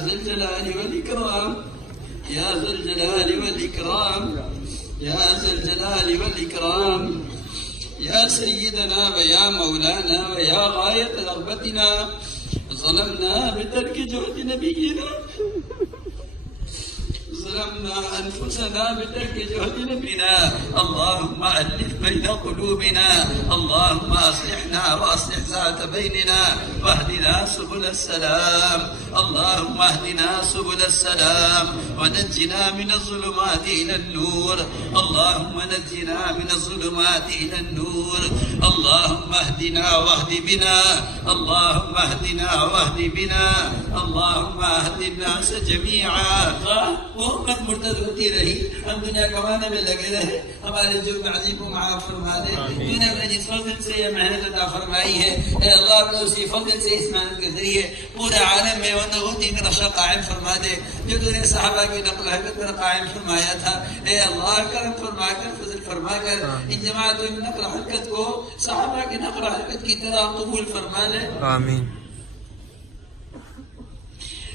ذا الجلال والإكرام يا ذا الجلال والإكرام يا ذا الجلال والإكرام يا سيدنا ويا مولانا ويا غاية رغبتنا ظلمنا بترك جهد نبينا ظلمنا أنفسنا بترك جهد نبينا اللهم ألف بين قلوبنا اللهم أصلحنا وأصلح ذات بيننا واهدنا سبل السلام اللهم اهدنا سبل السلام ونجنا من الظلمات إلى النور اللهم نجنا من الظلمات إلى النور اللهم اهدنا واهد بنا اللهم اهدنا واهد بنا اللهم اهد الناس جميعا محمد مرتد ہوتی رہی ہم دنیا کمانے میں لگے رہے ہمارے جرم عظیم کو معاف فرما دے تو نے اپنے جس فضل سے یہ محنت عطا فرمائی ہے اے اللہ اپنے اسی فضل سے اس محنت کے ذریعے پورے عالم میں ونغوتی کا نقشہ قائم فرما دے جو تو نے صحابہ کی نقل حرکت پر قائم فرمایا تھا اے اللہ کرم فرما کر فضل فرما کر ان جماعت و نقل حرکت کو صحابہ کی نقل حرکت کی طرح قبول فرما لے آمین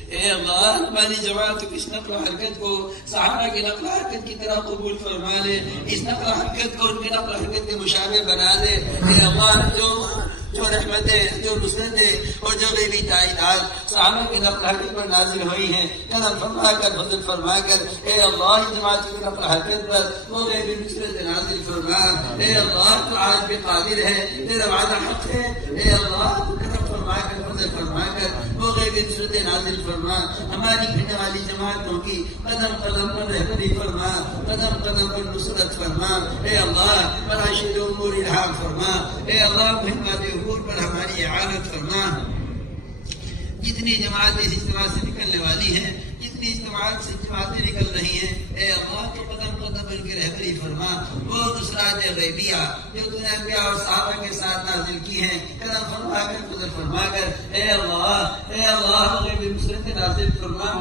اے اللہ ہماری جماعت اس نقل و حرکت کو صحابہ کی نقل و حرکت کی طرح قبول فرما لے اس نقل و حرکت کو ان کی نقل و حرکت کے مشابہ بنا دے اے اللہ جو رحمتیں جو نصرتیں اور جو غیبی تائیدات صحابہ کی نقل و حرکت پر نازل ہوئی ہیں کرم فرما کر فضل فرما کر اے اللہ اس جماعت کی نقل و حرکت پر وہ غیبی نصرت نازل فرما اے اللہ تو آج بھی قادر ہے تیرا وعدہ حق ہے اے اللہ کرم فرما کر فضل فرما کر وہ غیبی نصرت نازل فرما ہماری بھیڑنے والی جماعتوں کی قدم قدم پر رہبری فرما قدم قدم پر نصرت فرما اے اللہ مراشد امور الہام فرما اے اللہ مہمات امور پر ہماری اعانت فرما جتنی جماعتیں اس اجتماع سے نکلنے والی ہیں جتنی اجتماعات سے جماعتیں نکل رہی ہیں اے اللہ تو قدم قدم ان کی رہبری فرما وہ نصرات غیبیہ جو تو نے انبیاء اور صحابہ کے ساتھ نازل کی ہیں قدم فرما کر فضل فرما کر اے اللہ غیبی نصرت نازل فرما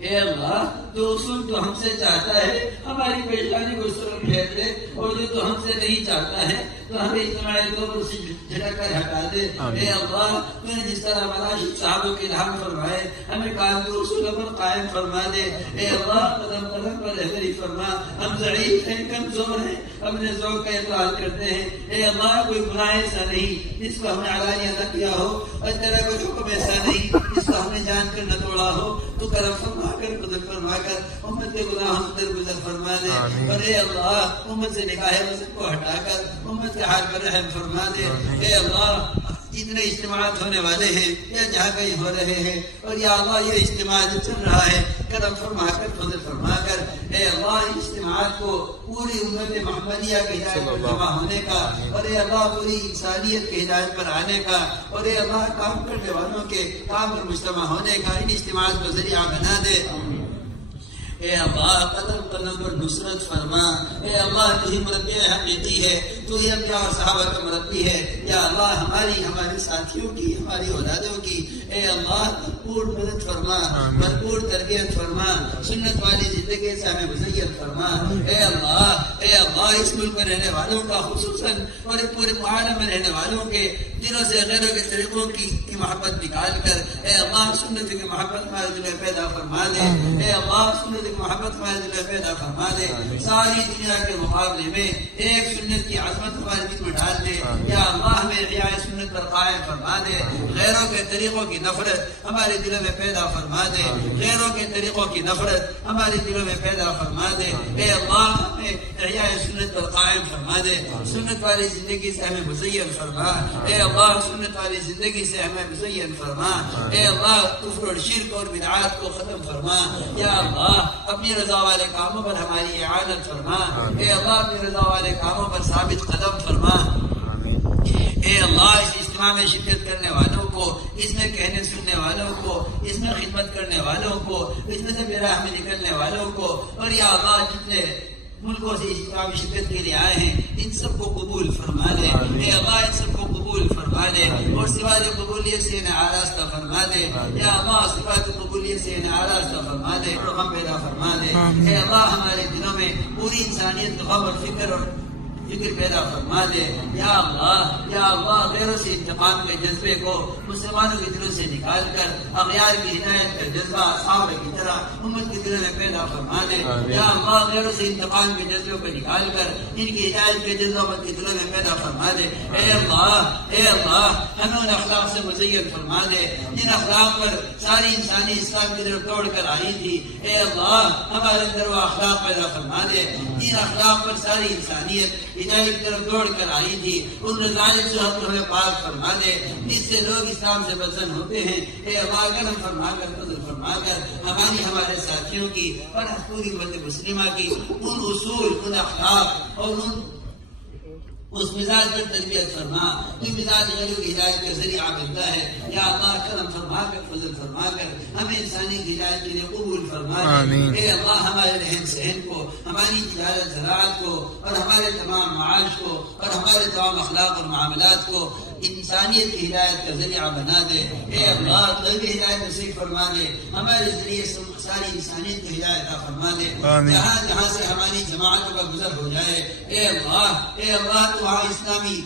اے اللہ جو اصول تو ہم سے چاہتا ہے ہماری پریشانی کو اس طرح پھیر دے اور جو تو ہم سے نہیں چاہتا ہے تو ہمیں اجتماعی طور سے جھٹک کر ہٹا دے اے اللہ تو نے جس طرح مناشد صحابوں کے الہام فرمائے ہمیں کام کے اصولوں پر قائم فرما دے اے اللہ قدم قدم پر رہبری فرما ہم ضعیف ہیں کمزور ہیں اپنے ذوق کا اقرار کرتے ہیں اے اللہ کوئی گناہ ایسا نہیں جس کو ہم نے علانیہ نہ کیا ہو اور تیرا کوئی حکم ایسا نہیں جس کو ہم نے جان کر نہ توڑا ہو تو کرم فرما کر فضل فرما کر امت کے گناہوں سے درگزر فرما دے اور اے اللہ امت سے نگاہ وزن کو ہٹا کر امت کے حال پر رحم فرما دے اے اللہ جتنے اجتماعات ہونے والے ہیں یا جہاں کہیں ہو رہے ہیں اور یا اللہ یہ اجتماع جو چل رہا ہے کرم فرما کر فضل فرما کر اے اللہ اجتماعات کو پوری امت محمدیہ کی ہدایت پر جمع ہونے کا اور اے اللہ پوری انسانیت کی ہدایت پر آنے کا اور اے اللہ کام کرنے والوں کے کام پر مجتمع ہونے کا ان اجتماعات کو ذریعہ بنا دے اے اللہ قدم قدم پر نصرت فرما اے اللہ تو ہی مربی حقیقی ہے تو ہی انبیاء اور صحابہ کا مربی ہے یا اللہ ہمارے ساتھیوں کی ہماری اولادوں کی اے اللہ بھرپور مدد فرما بھرپور تربیت فرما سنت والی زندگی سے ہمیں مزین فرما اے اللہ اس ملک میں رہنے والوں کا خصوصاً اور پورے عالم میں رہنے والوں کے دلوں سے غیروں کے طریقوں کی محبت نکال کر اے اللہ سنت کی محبت ہمارے دل میں پیدا فرما دے اے اللہ سنت کی محبت ہمارے دل میں پیدا فرما دے ساری دنیا کے مقابلے میں ایک سنت کی عظمت ہمارے دل میں ڈال دے یا اللہ ہمیں احیاء سنت پر قائم فرما دے غیروں کے طریقوں کی نفرت ہمارے دلوں میں پیدا فرما دے غیروں کے طریقوں کی نفرت ہمارے دلوں میں پیدا فرما دے اے اللہ ہمیں احیاء سنت پر قائم فرما دے سنت والی زندگی سے ہمیں مزین فرما اے اللہ سنت والی زندگی سے ہمیں مزین فرما اے اللہ کفر اور شرک اور بدعات کو ختم فرما یا اللہ اپنی رضا والے کاموں پر ہماری اعانت فرما اے اللہ اپنی رضا والے کاموں پر ثابت قدم فرما اے اللہ اس اجتماع میں شرکت کرنے والوں کو اس میں کہنے سننے والوں کو اس میں خدمت کرنے والوں کو اس میں سے براہ میں نکلنے والوں کو اور یا اللہ جتنے ملکوں سے اجتماع میں شرکت کے لیے آئے ہیں ان سب کو قبول فرما دے اے اللہ ان سب کو قبول فرما دے اور سوائے قبولیت سے انہیں آراستہ فرما دے یا اللہ سوائے قبولیت سے انہیں آراستہ فرما دے اور غم پیدا فرما دے اے اللہ ہمارے دلوں میں پوری انسانیت غم اور فکر اور فکر پیدا فرما دے. یا اللہ غیروں سے انتقام کے جذبے کو مسلمانوں کے دلوں سے نکال کر اغیار کی ہدایت کا جذبہ اصحاب کی طرح امت کے دلوں میں پیدا فرما دے. یا اللہ غیروں سے انتقام کے جذبے کو نکال کر ان کی ہدایت کے جذبہ امت کے دلوں میں پیدا فرما دے. اے اللہ ہمیں ان اخلاق سے مزین فرما دے جن اخلاق پر ساری انسانی اسلام کی طرف دوڑ کر آئی تھی. اے اللہ ہمارے اندر وہ اخلاق پیدا فرما دے جن اخلاق پر ساری انسانیت ہدایت کی طرف دوڑ کر آئی تھی. ان نظائر سے ہمیں پاک فرما دے جس سے لوگ اسلام سے بزن ہوتے ہیں. اے اللہ کرم فرما کر فضل فرما کر ہمارے ساتھیوں کی اور پوری امت مسلمہ کی ان اصول ان اخلاق اور اس مزاج پر تربیت فرما جو مزاج غیروں کی ہدایت کا ذریعہ بنتا ہے. یا اللہ کرم فرما کر فضل فرما کر ہمیں انسانی کی ہدایت کے لیے قبول فرما دے. اے اللہ ہمارے رہن سہن کو ہماری تجارت زراعت کو اور ہمارے تمام معاش کو اور ہمارے تمام اخلاق اور معاملات کو انسانیت کی ہدایت کا ذریعہ بنا دے. اے اللہ طلبی ہدایت نصیب فرما دے ہمارے ذریعے ساری انسانیت کی ہدایت فرما دے. جہاں سے ہماری جماعتوں کا گزر ہو جائے اے اللہ تو وہاں اسلامی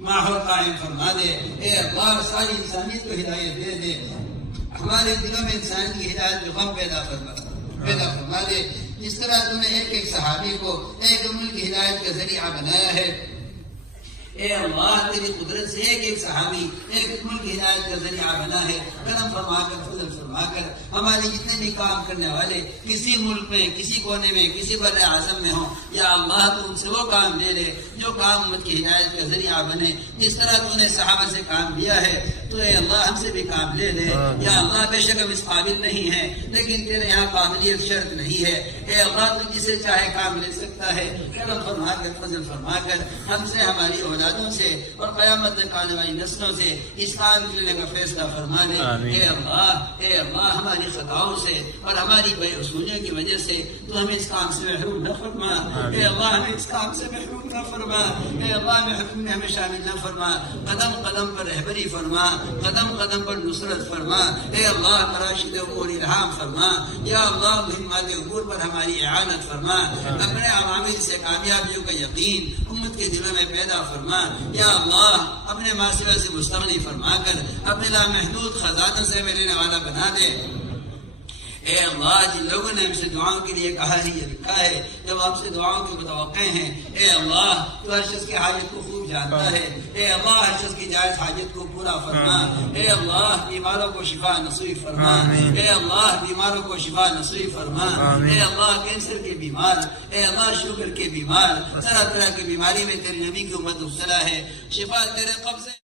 ماحول قائم فرما دے. اے اللہ ساری انسانیت کو ہدایت دے دے. ہمارے دلوں میں انسان کی ہدایت جو غم پیدا فرما دے. جس طرح تم نے ایک صحابی کو ایک ملک کی ہدایت کا ذریعہ بنایا ہے. اے اللہ تیری قدرت سے ایک صحابی ایک ملک کی ہدایت کا ذریعہ بنا ہے. کرم فرما کر فضل فرما کر ہمارے جتنے بھی کام کرنے والے کسی ملک میں کسی کونے میں کسی بر اعظم میں ہوں یا اللہ تو ان سے وہ کام لے لے جو کام امت کی ہدایت کا ذریعہ بنے. جس طرح تو نے صحابہ سے کام لیا ہے تو اے اللہ ہم سے بھی کام لے لے. یا اللہ بے شک ہم اس قابل نہیں ہیں لیکن تیرے یہاں قابلیت شرط نہیں ہے. اے اللہ تو جسے چاہے کام لے سکتا ہے. کرم فرما کر فضل فرما کر ہم سے ہماری اولادوں سے اور قیامت تک آنے والی نسلوں سے اسلام کے لیے کا فیصلہ فرما دے. اے اللہ ہماری خطاؤں سے اور ہماری بے اصولیوں کی وجہ سے تو ہمیں اس کام سے محروم نہ فرما. اے اللہ ہمیں اس کام سے محروم نہ فرما. اے اللہ محروم میں ہمیں شامل نہ فرما. قدم قدم پر رہبری فرما. قدم قدم پر نصرت فرما. اے اللہ مراشد امور الہام فرما. یا اللہ مہمات امور پر ہماری اعانت فرما. اپنے عوامل سے کامیابیوں کا یقین امت کے دلوں میں پیدا فرما. یا اللہ اپنے معاشرے سے مستغنی فرما کر اپنے لامحدود خزانوں سے میں لینے والا بنا دے. اے اللہ جن لوگوں نے ہم سے دعاؤں کے لیے کہا ہے یہ لکھا ہے جب ہم سے دعاؤں کے متوقع ہیں. اے اللہ تو ہر شخص کی حاجت کو خوب جانتا ہے. اے اللہ ہر شخص کی جائز حاجت کو پورا فرما. اے اللہ بیماروں کو شفا نصیب فرما. اے اللہ بیماروں کو شفا نصیب فرما. اے اللہ کینسر کے بیمار اے اللہ شوگر کے بیمار طرح طرح کی بیماری میں تیرے نبی کی امت مبتلا ہے. شفا تیرے قبضے